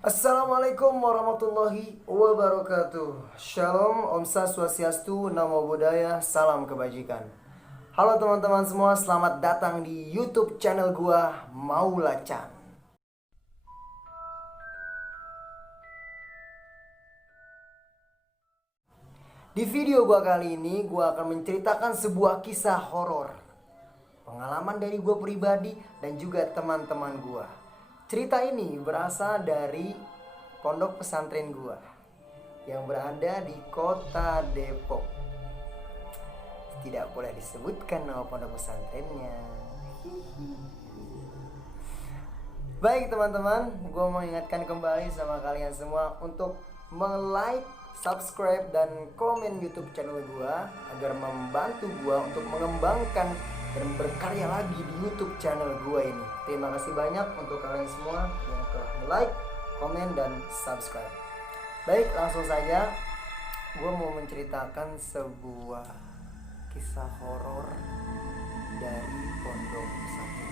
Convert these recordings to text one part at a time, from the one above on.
Assalamualaikum warahmatullahi wabarakatuh. Shalom, Om Swastiastu, Namo Buddhaya, salam kebajikan. Halo teman-teman semua, selamat datang di YouTube channel gua Maula Chan. Di video gua kali ini, gua akan menceritakan sebuah kisah horor. Pengalaman dari gua pribadi dan juga teman-teman gua. Cerita ini berasal dari pondok pesantren gua yang berada di kota Depok. Tidak boleh disebutkan nama pondok pesantrennya. Baik teman-teman, gue mau ingatkan kembali sama kalian semua untuk like, subscribe, dan komen YouTube channel gue agar membantu gue untuk mengembangkan dan berkarya lagi di YouTube channel gue ini. Terima kasih banyak untuk kalian semua yang telah like, komen, dan subscribe. Baik, langsung saja gue mau menceritakan sebuah kisah horor dari pondok pesantren.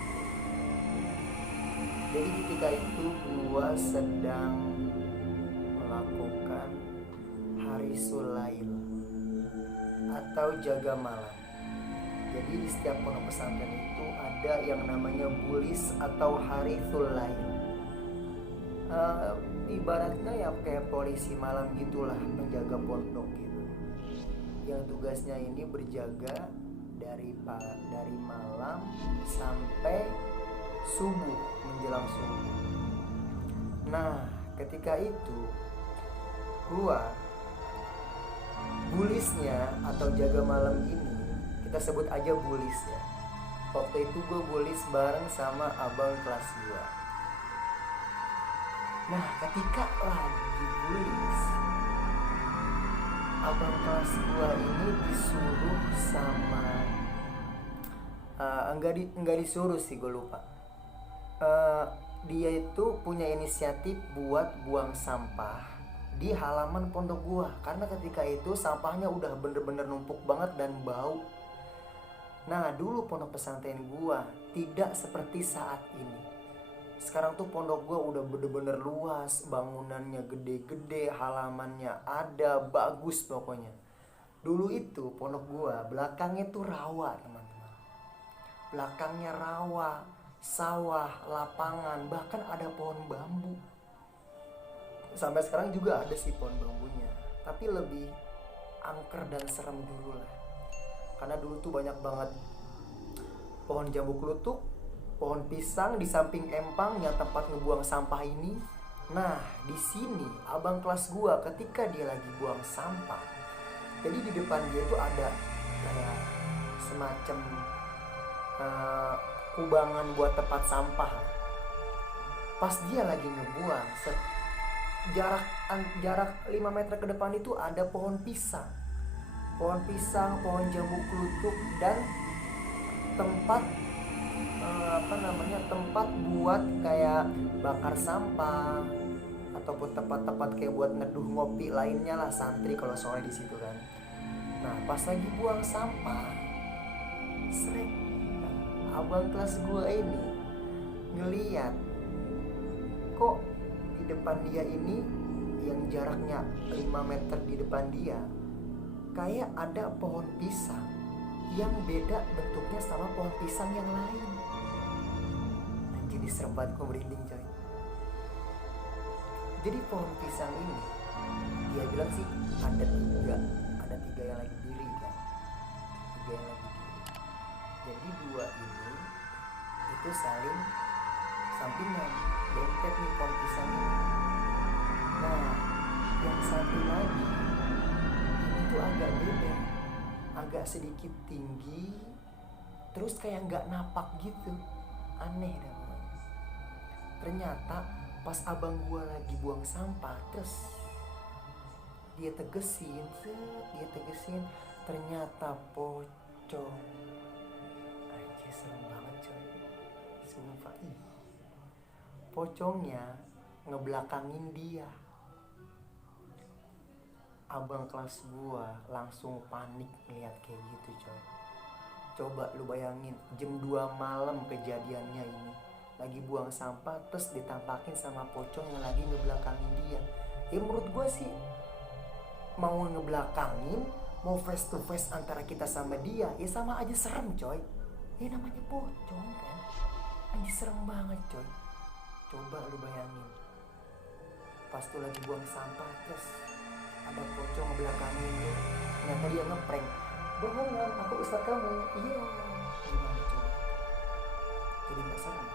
Jadi ketika itu gua sedang melakukan hari sulail atau jaga malam. Jadi di setiap pondok pesantren itu ada yang namanya bulis atau hari sulail. Ibaratnya ya kayak polisi malam gitulah, penjaga pondok gitu. Yang tugasnya ini berjaga dari malam sampai subuh, menjelang subuh. Nah, ketika itu gua bulisnya atau jaga malam ini, kita sebut aja bulis ya. Waktu itu gua bulis bareng sama abang kelas gua. Nah, ketika lagi bulis, abang kelas gua ini disuruh sama enggak disuruh sih, gue lupa. Dia itu punya inisiatif buat buang sampah di halaman pondok gua, karena ketika itu sampahnya udah bener-bener numpuk banget dan bau. Nah, dulu pondok pesantren gua tidak seperti saat ini. Sekarang tuh pondok gua udah bener-bener luas, bangunannya gede-gede, halamannya ada, bagus pokoknya. Dulu itu pondok gua belakangnya tuh rawa, teman-teman. Belakangnya rawa, sawah, lapangan, bahkan ada pohon bambu. Sampai sekarang juga ada sih pohon bambunya, tapi lebih angker dan serem dulu lah. Karena dulu tuh banyak banget pohon jambu klutuk, pohon pisang di samping empang yang tempat ngebuang sampah ini. Nah, di sini abang kelas gua ketika dia lagi buang sampah, jadi di depan dia tuh ada kayak semacam kubangan buat tempat sampah. Pas dia lagi ngebuang, jarak 5 meter ke depan itu ada pohon pisang, pohon jambu klutuk, dan tempat tempat buat kayak bakar sampah ataupun tempat-tempat kayak buat neduh ngopi lainnya lah, santri kalau sore di situ kan. Nah, pas lagi buang sampah, srek, abang kelas gue ini ngeliat kok di depan dia ini, yang jaraknya 5 meter di depan dia, kayak ada pohon pisang yang beda bentuknya sama pohon pisang yang lain. Anjir, serem banget, gue merinding coy. Jadi pohon pisang ini, dia bilang sih ada tiga yang lagi diri kan, tiga yang lagi diri. Jadi dua ini itu saling sampingan, dempet nih pohon pisang ini. Nah, yang satu lagi ini tuh agak beda, agak sedikit tinggi, terus kayak nggak napak gitu, aneh dah. Ternyata pas abang gua lagi buang sampah, terus dia tegesin, ternyata pocong. Anjir, serem banget coy, sumpah. Pocongnya ngebelakangin dia. Abang kelas gua langsung panik ngeliat kayak gitu coy. Coba lu bayangin, jam 2 malam kejadiannya ini. lagi buang sampah terus ditampakin sama pocong yang lagi ngebelakangin dia. Ya menurut gue sih, mau ngebelakangin, mau face to face antara kita sama dia, ya sama aja serem coy. Ya namanya pocong kan, anjir serem banget coy. Coba lu bayangin, pas tuh lagi buang sampah terus ada pocong ngebelakangin lu, ternyata dia ngeprank. Bohongan, aku ustad kamu. Iya, gimana coba? Jadi gak serem.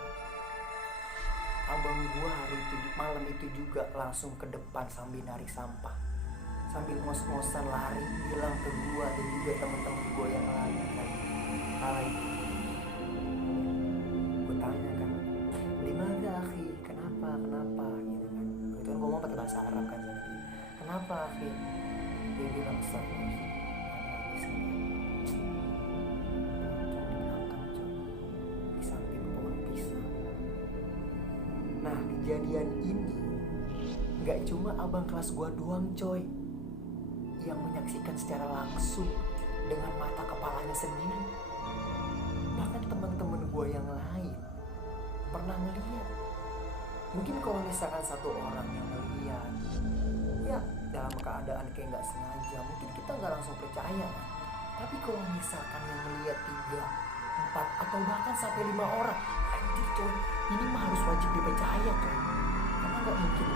Abang gua hari itu malam itu juga langsung ke depan sambil narik sampah, sambil ngos-ngosan lari bilang ke gua dan juga teman-teman gua yang lain kan. Kala itu gua tanya kan, "Limana akhi? Kenapa gitu kan." Itu kan ngomong pakai bahasa Arab kan sama dia. "Kenapa akhi?" Dia bilang, "Ustaz, nah kejadian ini gak cuma abang kelas gua doang coy yang menyaksikan secara langsung dengan mata kepalanya sendiri. Bahkan teman-teman gua yang lain pernah ngeliat. Mungkin kalau misalkan satu orang yang ngeliat, ya dalam keadaan kayak gak sengaja, mungkin kita gak langsung percaya kan. Tapi kalau misalkan yang ngeliat 3, 4 atau bahkan sampai 5 orang, anjir coy, ini mah harus wajib dipercaya coy, karena gak mungkin.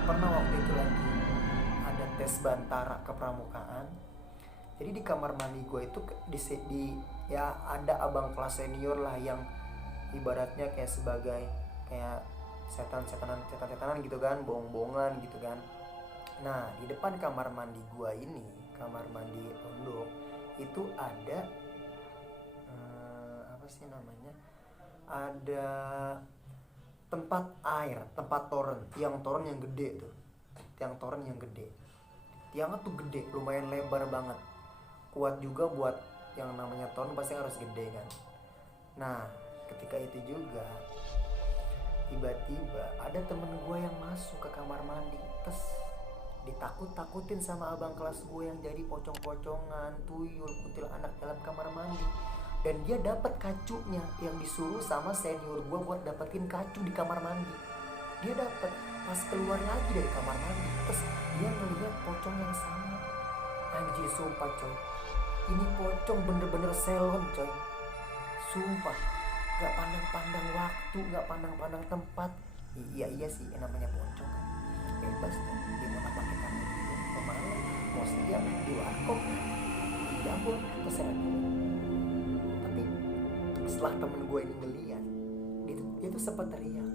Pernah waktu itu lagi ada tes Bantara kepramukaan. Jadi di kamar mandi gue itu ya ada abang kelas senior lah yang ibaratnya kayak sebagai kayak setan-setanan gitu kan, bohong-bohongan gitu kan. Nah di depan kamar mandi gue ini, kamar mandi pondok itu ada apa sih namanya, ada tempat air, tempat toren yang gede tuh, toren yang gede, tiangnya tuh gede, lumayan lebar banget, kuat juga buat yang namanya toren pasti harus gede kan. Nah ketika itu juga tiba-tiba ada temen gue yang masuk ke kamar mandi, terus ditakut-takutin sama abang kelas gue yang jadi pocong-pocongan, tuyul, kuntilanak dalam kamar mandi. Dan dia dapat kacunya yang disuruh sama senior gue buat dapetin kacu di kamar mandi. Dia dapat pas keluar lagi dari kamar mandi, terus dia melihat pocong yang sama. Anjir sumpah coy, ini pocong bener-bener selon coy, sumpah. Gak pandang-pandang waktu, gak pandang-pandang tempat. Iya sih namanya pocong kan, bebas tuh. Dia mau apa kita mau tidur, mau malam, mau siang, di warkop, di dapur, terserah dia. Tapi setelah temen gue ini ngeliat, dia tuh sempat teriak,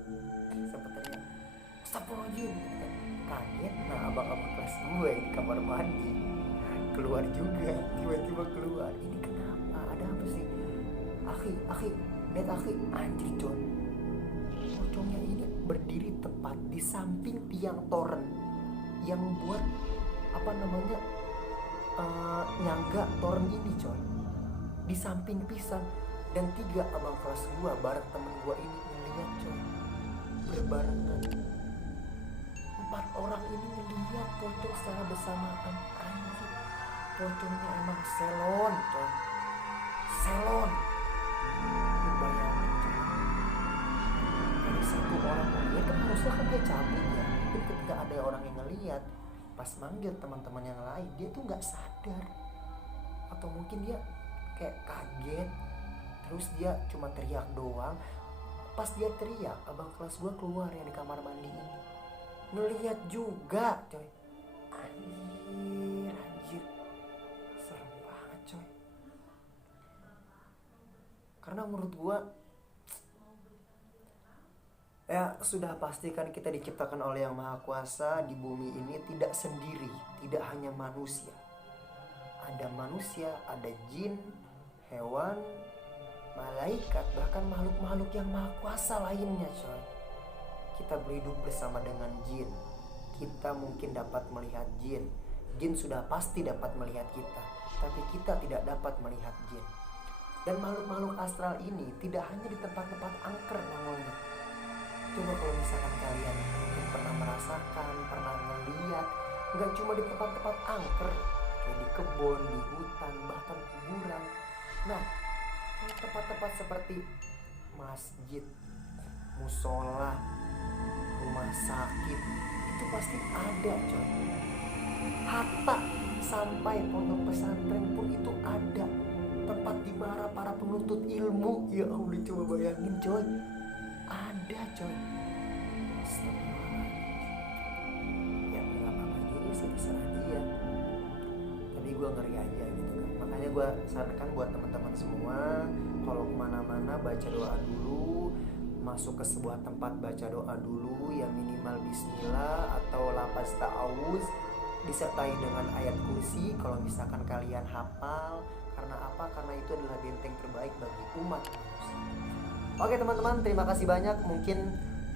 "Astagfirullahaladzim," gitu kan. Kaget. Nah abang-abang kelas gue di kamar mandi keluar juga, tiba-tiba keluar. "Ini kenapa? Ada apa sih? Akhi, lihat akhi." Anjir coy, pocongnya ini berdiri tepat di samping tiang toren yang buat apa namanya nyangga toren ini coy, di samping pisan. Dan 3 abang kelas gua bareng temen gua ini ngeliat coy, berbarengan. 4 orang ini ngeliat pocong secara bersamaan. Anjir, pocongnya emang selon coy, selon. Lu bayangin coy, dari 1 orang ngeliat kan harusnya kan dia cabut ya. Mungkin ketika ada orang yang ngeliat, pas manggil teman-teman yang lain, dia tuh gak sadar, atau mungkin dia kayak kaget, terus dia cuma teriak doang. Pas dia teriak, abang kelas gue keluar yang di kamar mandi ini ngelihat juga coy. Anjir serem banget coy. Karena menurut gue ya sudah pastikan kita diciptakan oleh Yang Maha Kuasa di bumi ini tidak sendiri, tidak hanya manusia. Ada manusia, ada jin, hewan, malaikat, bahkan makhluk-makhluk yang maha kuasa lainnya coy. Kita berhidup bersama dengan jin. Kita mungkin dapat melihat jin. Jin sudah pasti dapat melihat kita, tapi kita tidak dapat melihat jin. Dan makhluk-makhluk astral ini tidak hanya di tempat-tempat angker nongolnya. Coba kalau misalkan kalian mungkin pernah merasakan, pernah melihat, gak cuma di tempat-tempat angker, kayak di kebun, di hutan, bahkan kuburan. Nah tempat-tempat seperti masjid, musola, rumah sakit, itu pasti ada coy. Hatta sampai pondok pesantren pun itu ada tempat di mana para penuntut ilmu. Ya Allah, coba bayangin coy, ada coy. Ya nggak apa-apa juga sih, terserah dia, tapi gue ngeri aja gitu kan. Makanya gue sarankan buat teman-teman semua, kalau kemana-mana baca doa dulu. Masuk ke sebuah tempat baca doa dulu, ya minimal bismillah atau lafaz ta'awuz disertai dengan ayat kursi kalau misalkan kalian hafal. Karena apa? Karena itu adalah benteng terbaik bagi umat manusia. Oke teman-teman, terima kasih banyak. Mungkin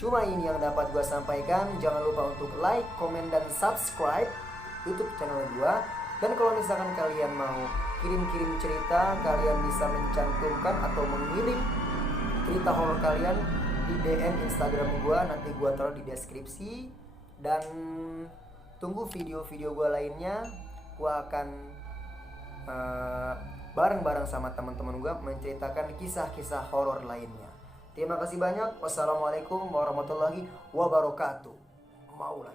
cuma ini yang dapat gue sampaikan. Jangan lupa untuk like, komen, dan subscribe YouTube channel gue. Dan kalau misalkan kalian mau kirim-kirim cerita, kalian bisa mencantumkan atau mengirim cerita horor kalian di DM Instagram gue. Nanti gue taruh di deskripsi. Dan tunggu video-video gue lainnya. Gue akan bareng-bareng sama teman-teman gue menceritakan kisah-kisah horor lainnya. Terima kasih banyak. Wassalamualaikum warahmatullahi wabarakatuh. Maulah.